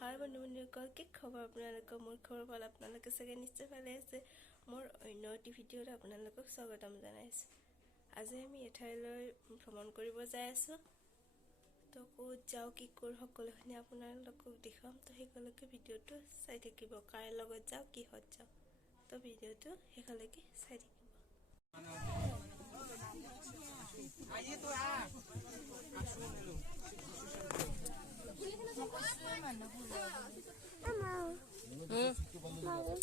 হাই বন্ধু-বান্ধৱীসকল, কি খবৰ আপোনালোকৰ? মোৰ খবৰ ভাল। আপোনালোকে চাগে নিশ্চয় ভালে আছে। মোৰ অন্য এটি ভিডিঅ'ত আপোনালোকক স্বাগতম জনাইছোঁ। আজি আমি এঠাইলৈ ভ্ৰমণ কৰিব যাই আছোঁ। তো ক'ত যাওঁ, কি কৰোঁ, সকলোখিনি আপোনালোকক দেখুৱাম। তো শেষলৈকে ভিডিঅ'টো চাই থাকিব। কাৰ লগত যাওঁ, কিহত যাওঁ, তো ভিডিঅ'টো শেষলৈকে চাই থাকিব।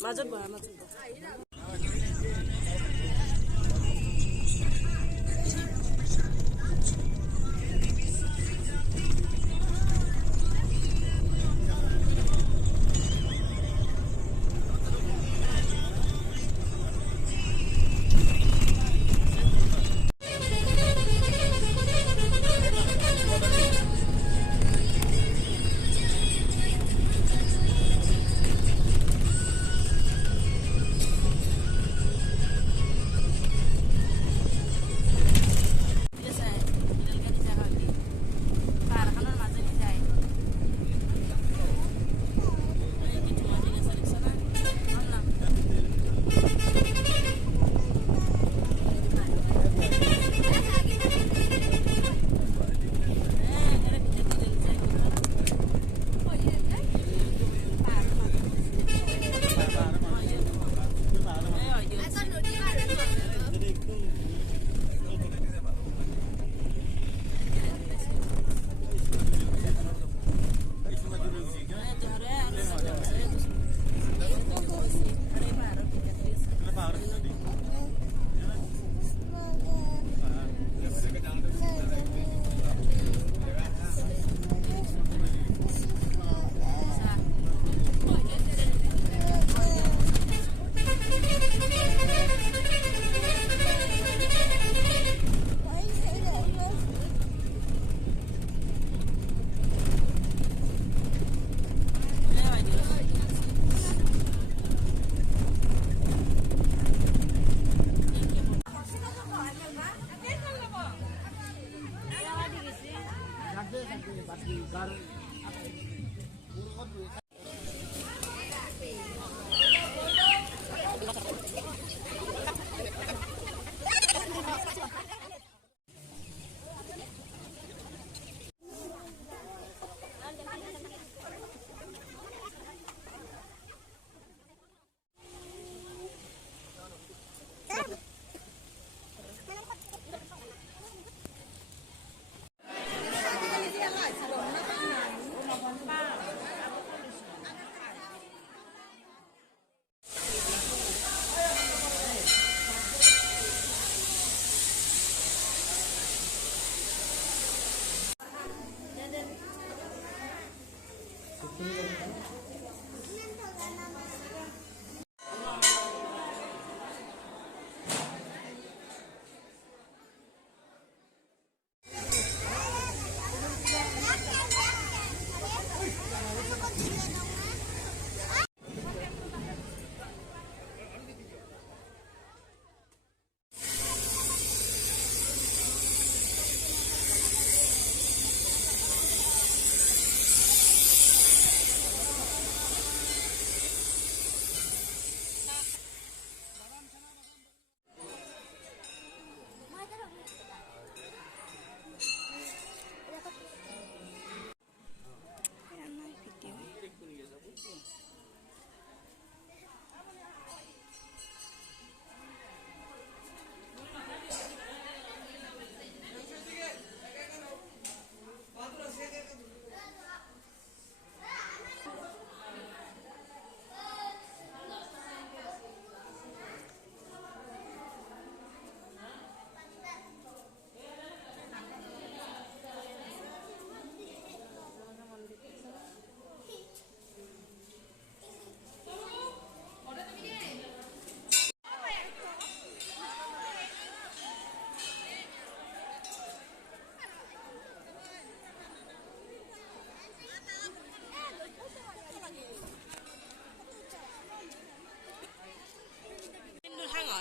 মাজত বহা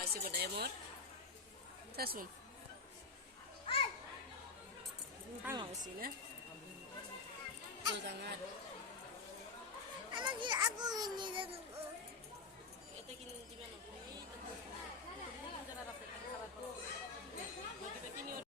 আছে বোধ মোৰ চাচোন হাং হৈছে নে